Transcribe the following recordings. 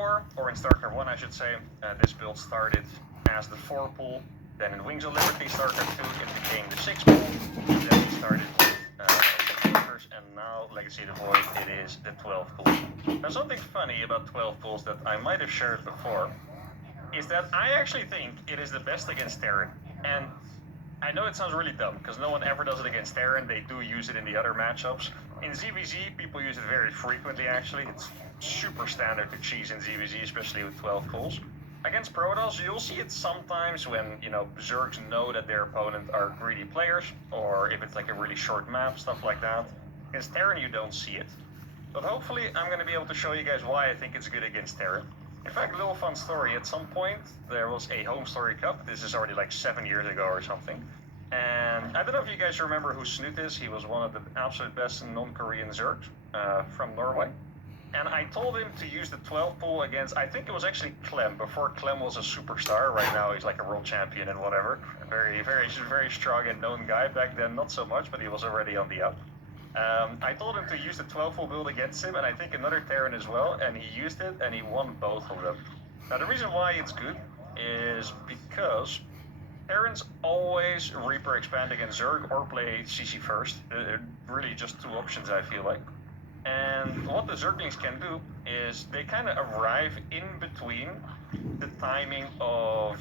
4, or in StarCraft 1, I should say, this build started as the 4 pool. Then in Wings of Liberty, StarCraft 2, it became the 6 pool. Then we started with Workers, and now Legacy of the Void, it is the 12 pool. Now, something funny about 12 pools that I might have shared before is that I actually think it is the best against Terran. And I know it sounds really dumb, because no one ever does it against Terran. They do use it in the other matchups. In ZVZ, people use it very frequently, actually. It's super standard to cheese in ZVZ, especially with 12 pools. Against Protoss, you'll see it sometimes when, Zergs know that their opponent are greedy players, or if it's like a really short map, stuff like that. Against Terran, you don't see it. But hopefully, I'm going to be able to show you guys why I think it's good against Terran. In fact, a little fun story. At some point, there was a Home Story Cup. This is already like 7 years ago or something. And I don't know if you guys remember who Snoot is. He was one of the absolute best non-Korean Zergs from Norway. And I told him to use the 12 pool against, I think it was actually Clem, before Clem was a superstar. Right now he's like a world champion and whatever. Very, very, very strong and known guy. Back then, not so much, but he was already on the up. I told him to use the 12 full build against him, and I think another Terran as well, and he used it, and he won both of them. Now, the reason why it's good is because Terrans always Reaper expand against Zerg or play CC first. They're really just two options, I feel like. And what the Zerglings can do is they kind of arrive in between the timing of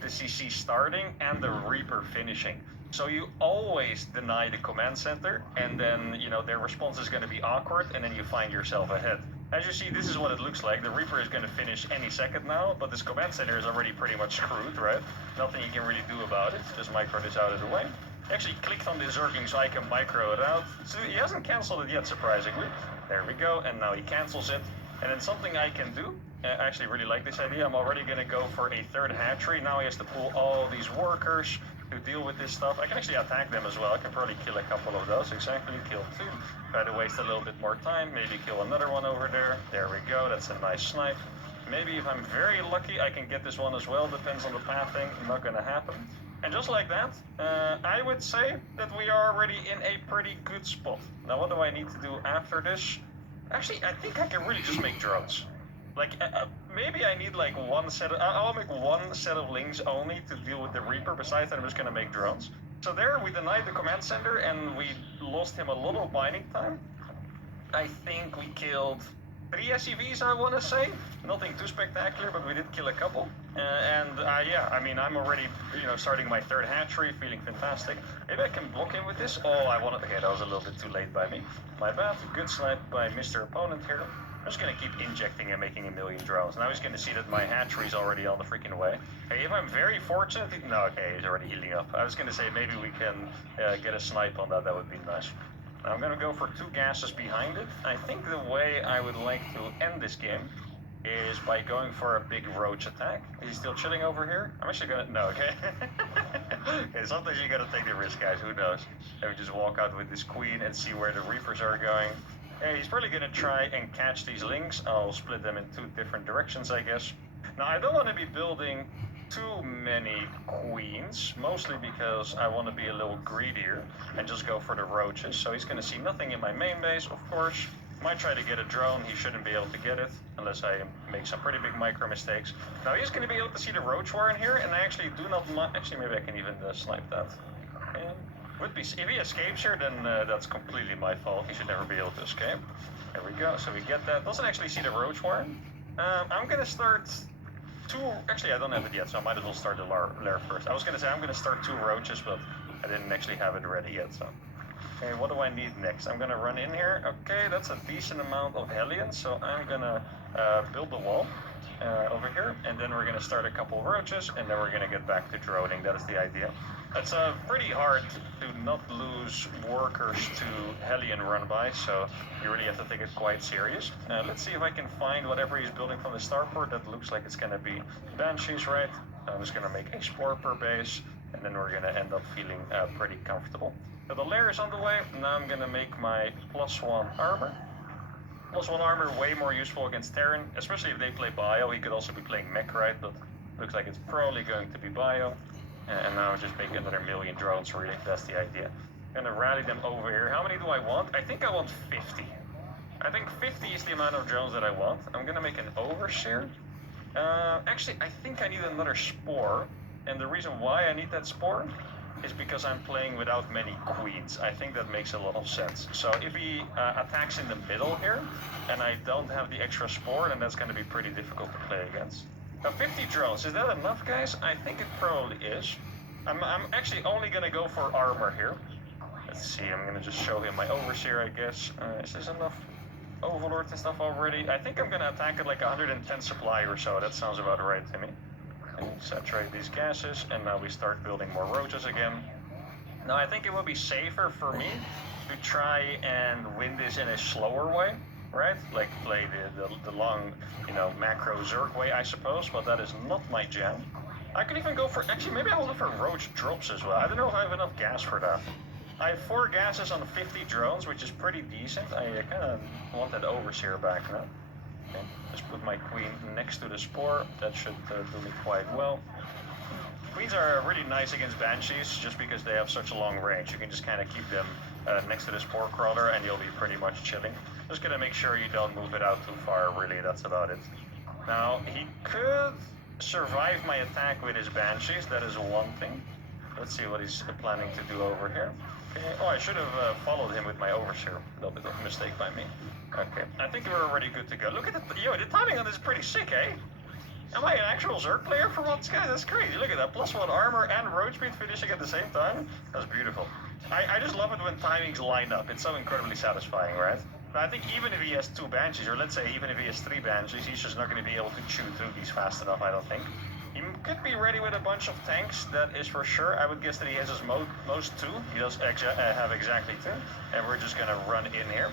the CC starting and the Reaper finishing. So you always deny the command center, and then, their response is going to be awkward, and then you find yourself ahead. As you see, this is what it looks like. The Reaper is going to finish any second now, but this command center is already pretty much screwed, right? Nothing you can really do about it. Just micro this out of the way. Actually clicked on the Zergling so I can micro it out. So he hasn't canceled it yet, surprisingly. There we go, and now he cancels it. And then something I can do, I actually really like this idea. I'm already going to go for a third hatchery. Now he has to pull all these workers to deal with this stuff. I can actually attack them as well. I can probably kill a couple of those. Exactly, kill 2. Try to waste a little bit more time. Maybe kill another one over there. There we go, that's a nice snipe. Maybe if I'm very lucky, I can get this one as well. Depends on the pathing. Not going to happen. And just like that, I would say that we are already in a pretty good spot. Now, what do I need to do after this? Actually, I think I can really just make drones. Like, maybe I need like one set of, I'll make one set of links only to deal with the Reaper. Besides that, I'm just going to make drones. So there, we denied the command center, and we lost him a little binding time. I think we killed 3 SCVs, I want to say. Nothing too spectacular, but we did kill a couple. Yeah, I mean, I'm already, starting my third hatchery, feeling fantastic. Maybe I can block him with this. Oh, I wanted, okay, that was a little bit too late by me. My bad, good snipe by Mr. Opponent here. I'm just going to keep injecting and making a million drones. Now he's going to see that my hatchery's already on the freaking way. Hey, if I'm very fortunate, no, okay, he's already healing up. I was going to say maybe we can get a snipe on that, that would be nice. I'm going to go for 2 gases behind it. I think the way I would like to end this game is by going for a big roach attack. Is he still chilling over here? I'm actually going to... No, okay. Okay, sometimes you got to take the risk, guys. Who knows? Let me just walk out with this queen and see where the Reapers are going. Hey, he's probably going to try and catch these links. I'll split them in 2 different directions, I guess. Now, I don't want to be building too many queens, mostly because I want to be a little greedier and just go for the roaches. So he's going to see nothing in my main base, of course. Might try to get a drone. He shouldn't be able to get it unless I make some pretty big micro mistakes. Now he's going to be able to see the roach warren here, and I actually do not... Actually, maybe I can even snipe that. Okay. Would be, if he escapes here, then that's completely my fault. He should never be able to escape. There we go. So we get that. Doesn't actually see the roach warren. I'm going to start... 2, actually I don't have it yet, so I might as well start the lair first. I was going to say I'm going to start 2 roaches, but I didn't actually have it ready yet, so. Okay, what do I need next? I'm going to run in here. Okay, that's a decent amount of Hellions, so I'm going to build the wall over here, and then we're going to start a couple roaches, and then we're going to get back to droning. That is the idea. It's pretty hard to not lose workers to Hellion run by, so you really have to take it quite serious. Let's see if I can find whatever he's building from the starport. That looks like it's going to be Banshees, right? I'm just going to make a Spore per base, and then we're going to end up feeling pretty comfortable. So the lair is on the way. Now I'm going to make my +1 armor. +1 armor, way more useful against Terran, especially if they play Bio. He could also be playing Mech, right? But looks like it's probably going to be Bio. And now just make another million drones, really. That's the idea. Gonna rally them over here. How many do I want? I think I want 50. I think 50 is the amount of drones that I want. I'm gonna make an overseer. Actually, I think I need another spore, and the reason why I need that spore is because I'm playing without many queens. I think that makes a lot of sense. So if he attacks in the middle here, and I don't have the extra spore, then that's going to be pretty difficult to play against. Now 50 drones, is that enough, guys? I think it probably is. I'm actually only going to go for armor here. Let's see, I'm going to just show him my overseer, I guess. Is this enough overlords and stuff already? I think I'm going to attack at like 110 supply or so. That sounds about right to me. And saturate these gases, and now we start building more roaches again. Now I think it would be safer for me to try and win this in a slower way, right? Like play the long, macro Zerg way, I suppose, but that is not my jam. I could even go for, actually maybe I'll go for roach drops as well. I don't know if I have enough gas for that. I have 4 gases on 50 drones, which is pretty decent. I kind of want that overseer back now. Okay, just put my queen next to the spore. That should do me quite well. Queens are really nice against banshees just because they have such a long range. You can just kind of keep them next to the spore crawler and you'll be pretty much chilling. Just gonna make sure you don't move it out too far, really, that's about it. Now, he could survive my attack with his banshees, that is one thing. Let's see what he's planning to do over here. Okay. Oh, I should have followed him with my overseer. A little bit of a mistake by me. Okay, I think we're already good to go. Look at the timing on this is pretty sick, eh? Am I an actual Zerg player for once, guys? That's crazy. Look at that. +1 armor and roach speed finishing at the same time. That's beautiful. I just love it when timings line up. It's so incredibly satisfying, right? But I think even if he has 2 banshees, or let's say even if he has 3 banshees, he's just not going to be able to chew through these fast enough, I don't think. He could be ready with a bunch of tanks, that is for sure. I would guess that he has his most 2. He does have exactly 2. And we're just going to run in here.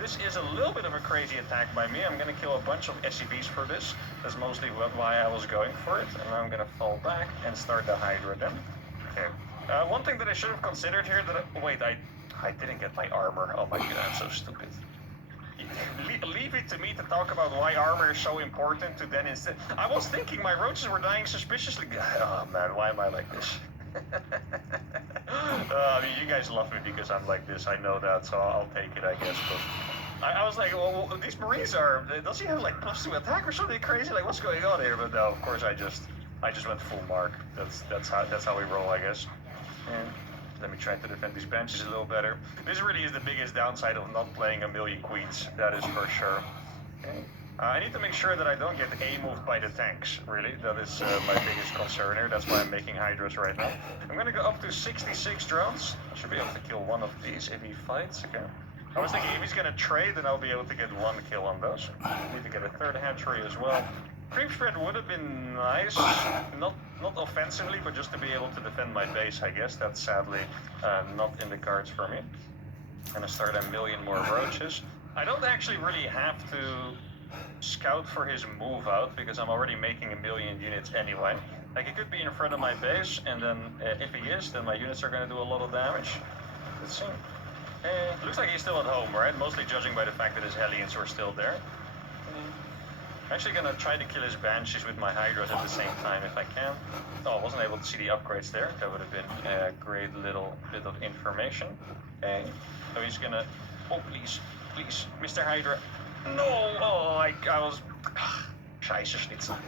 This is a little bit of a crazy attack by me. I'm going to kill a bunch of SCVs for this. That's mostly why I was going for it. And now I'm going to fall back and start the Hydra then. Okay. One thing that I should have considered here wait, I didn't get my armor. Oh my god, I'm so stupid. Leave it to me to talk about why armor is so important to then instead. I was thinking my roaches were dying suspiciously. Oh man, why am I like this? I mean, you guys love me because I'm like this. I know that, so I'll take it, I guess. But I was like, well, these Marines does he have like +2 attack or something crazy? Like, what's going on here? But no, of course, I just went full mark. That's how we roll, I guess. And let me try to defend these benches a little better. This really is the biggest downside of not playing a million queens, that is for sure. Okay. I need to make sure that I don't get A-moved by the tanks, really. That is my biggest concern here. That's why I'm making Hydras right now. I'm going to go up to 66 drones. I should be able to kill one of these if he fights. Okay. I was thinking if he's going to trade, then I'll be able to get 1 kill on those. I need to get a 3rd hatchery as well. Creep spread would have been nice, not offensively, but just to be able to defend my base, I guess. That's sadly not in the cards for me. I'm gonna start a million more roaches. I don't actually really have to scout for his move out, because I'm already making a million units anyway. Like, he could be in front of my base, and then if he is, then my units are gonna do a lot of damage. Let's see. Looks like he's still at home, right? Mostly judging by the fact that his Hellions were still there. I'm actually gonna try to kill his banshees with my Hydras at the same time if I can. Oh, I wasn't able to see the upgrades there. That would have been a great little bit of information. Okay, so he's gonna... Oh, please, Mr. Hydra. No! Oh, I was... Scheiße Schnitzel.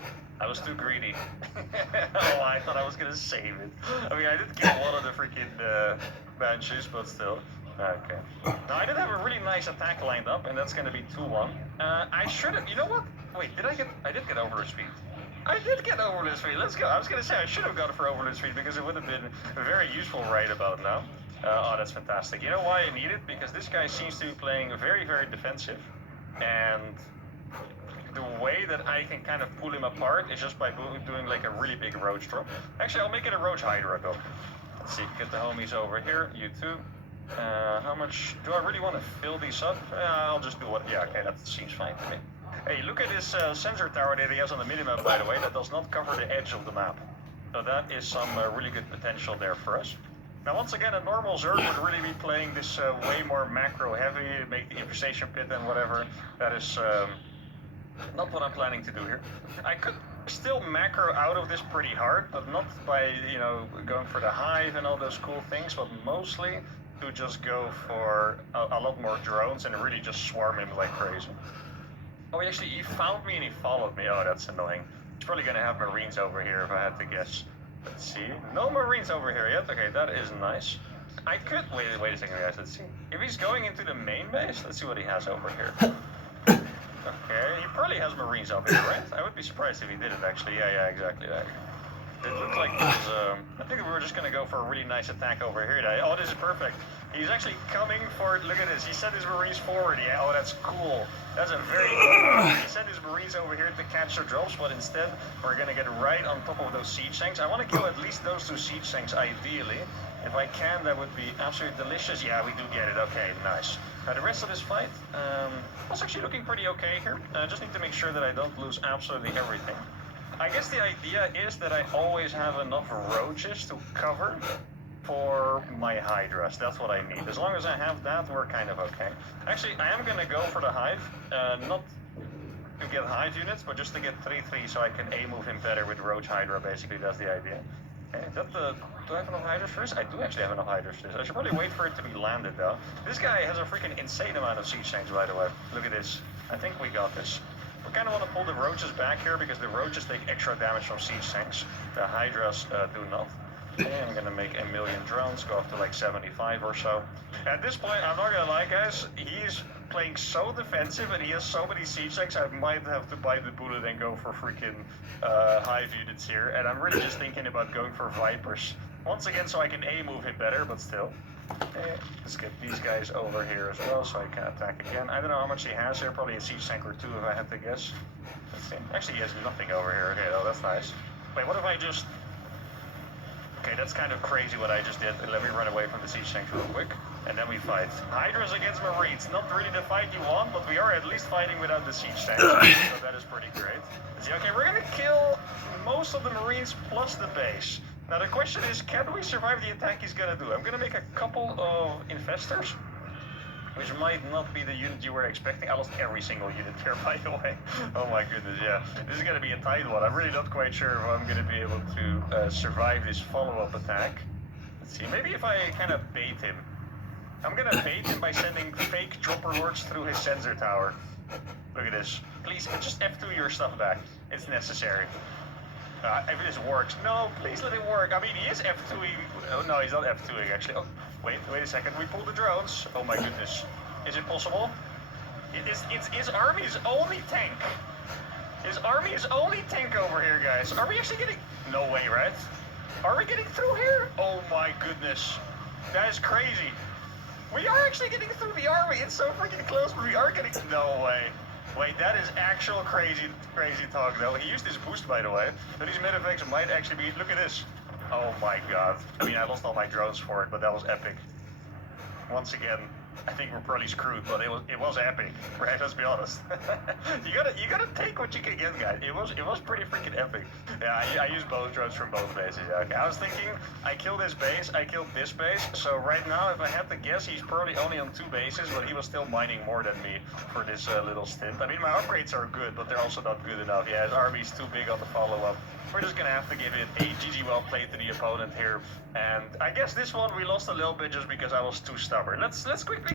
I was too greedy. Oh, I thought I was gonna save it. I mean, I did kill one of the freaking banshees, but still. Okay. Now, I did have a really nice attack lined up, and that's gonna be 2-1. I should have... You know what? Wait, I did get overlord speed. I did get overlord speed. Let's go. I was gonna say I should have gone for overlord speed because it would have been very useful right about now. Oh, that's fantastic. You know why I need it? Because this guy seems to be playing very, very defensive. And the way that I can kind of pull him apart is just by doing like a really big roach drop. Actually, I'll make it a roach hydra though. Let's see, get the homies over here, you too. How much do I really want to fill these up? I'll just do what... Yeah, okay, that seems fine to me. Hey, look at this sensor tower that he has on the minimap, by the way. That does not cover the edge of the map. So that is some really good potential there for us. Now, once again, a normal Zerg would really be playing this way more macro-heavy, make the infestation pit and whatever. That is not what I'm planning to do here. I could still macro out of this pretty hard, but not by, going for the hive and all those cool things, but mostly to just go for a lot more drones and really just swarm him like crazy. Oh, he found me and he followed me. Oh, that's annoying. He's probably gonna have Marines over here if I had to guess. Let's see. No Marines over here yet. Okay, that is nice. I could... Wait a second, guys. Let's see. If he's going into the main base, let's see what he has over here. Okay, he probably has Marines over here, right? I would be surprised if he didn't, actually. Yeah, exactly that. It looked like he was, I think we were just gonna go for a really nice attack over here. Oh, this is perfect. He's actually coming for... Look at this. He sent his Marines forward. Yeah, oh, that's cool. That's a very cool... He sent his Marines over here to catch the drops, but instead we're gonna get right on top of those siege tanks. I want to kill at least those 2 siege tanks, ideally. If I can, that would be absolutely delicious. Yeah, we do get it. Okay, nice. Now, the rest of this fight was actually looking pretty okay here. I just need to make sure that I don't lose absolutely everything. I guess the idea is that I always have enough roaches to cover for my Hydras. That's what I need. As long as I have that, we're kind of okay. Actually, I am going to go for the Hive. Not to get Hive units, but just to get 3-3 so I can A-move him better with Roach Hydra, basically. That's the idea. Okay, do I have enough Hydras for this? I do actually have enough Hydras for this. I should probably wait for it to be landed, though. This guy has a freaking insane amount of siege tanks, by the way. Look at this. I think we got this. We kind of want to pull the Roaches back here, because the Roaches take extra damage from siege tanks. The Hydras do not. Okay, I'm going to make 1 million drones, go up to like 75 or so. At this point, I'm not going to lie, guys, he's playing so defensive and he has so many siege tanks, I might have to bite the bullet and go for freaking Hive units here. And I'm really just thinking about going for Vipers. Once again, so I can A-move him better, but still. Okay, let's get these guys over here as well, so I can attack again. I don't know how much he has here, probably a siege tank or 2 if I had to guess. Let's see. Actually, he has nothing over here. Okay, oh, that's nice. Wait, what if I just... Okay, that's kind of crazy what I just did. Let me run away from the siege tanks real quick, and then we fight. Hydras against Marines. Not really the fight you want, but we are at least fighting without the siege tanks, so that is pretty great. See, okay, we're gonna kill most of the Marines plus the base. Now the question is, can we survive the attack he's gonna do? I'm gonna make a couple of infestors, which might not be the unit you were expecting. I lost every single unit here, by the way. Oh my goodness, yeah. This is gonna be a tight one. I'm really not quite sure if I'm gonna be able to survive this follow-up attack. Let's see, maybe if I kind of bait him. I'm gonna bait him by sending fake dropper lords through his sensor tower. Look at this. Please, just F2 your stuff back. It's necessary. If this works. No, please let it work. I mean, he is F2ing. Oh, no, he's not F2ing, actually. Oh, wait a second. We pulled the drones. Oh, my goodness. Is it possible? It's his army's only tank. His army is only tank over here, guys. Are we actually getting... No way, right? Are we getting through here? Oh, my goodness. That is crazy. We are actually getting through the army. It's so freaking close, but we are getting... No way. Wait, that is actual crazy talk, though. He used his boost, by the way. So these mid-effects might actually be... Look at this. Oh my god. I mean, I lost all my drones for it, but that was epic. Once again, I think we're probably screwed, but it was epic, right? Let's be honest. you gotta take what you can get, guys. It was pretty freaking epic. Yeah, I used both drones from both bases. Yeah, okay. I was thinking, I killed this base, I killed this base. So right now, if I had to guess, he's probably only on 2 bases, but he was still mining more than me for this little stint. I mean, my upgrades are good, but they're also not good enough. Yeah, his army's too big on the follow-up. We're just gonna have to give it a GG well played to the opponent here. And I guess this one we lost a little bit just because I was too stubborn. Let's quickly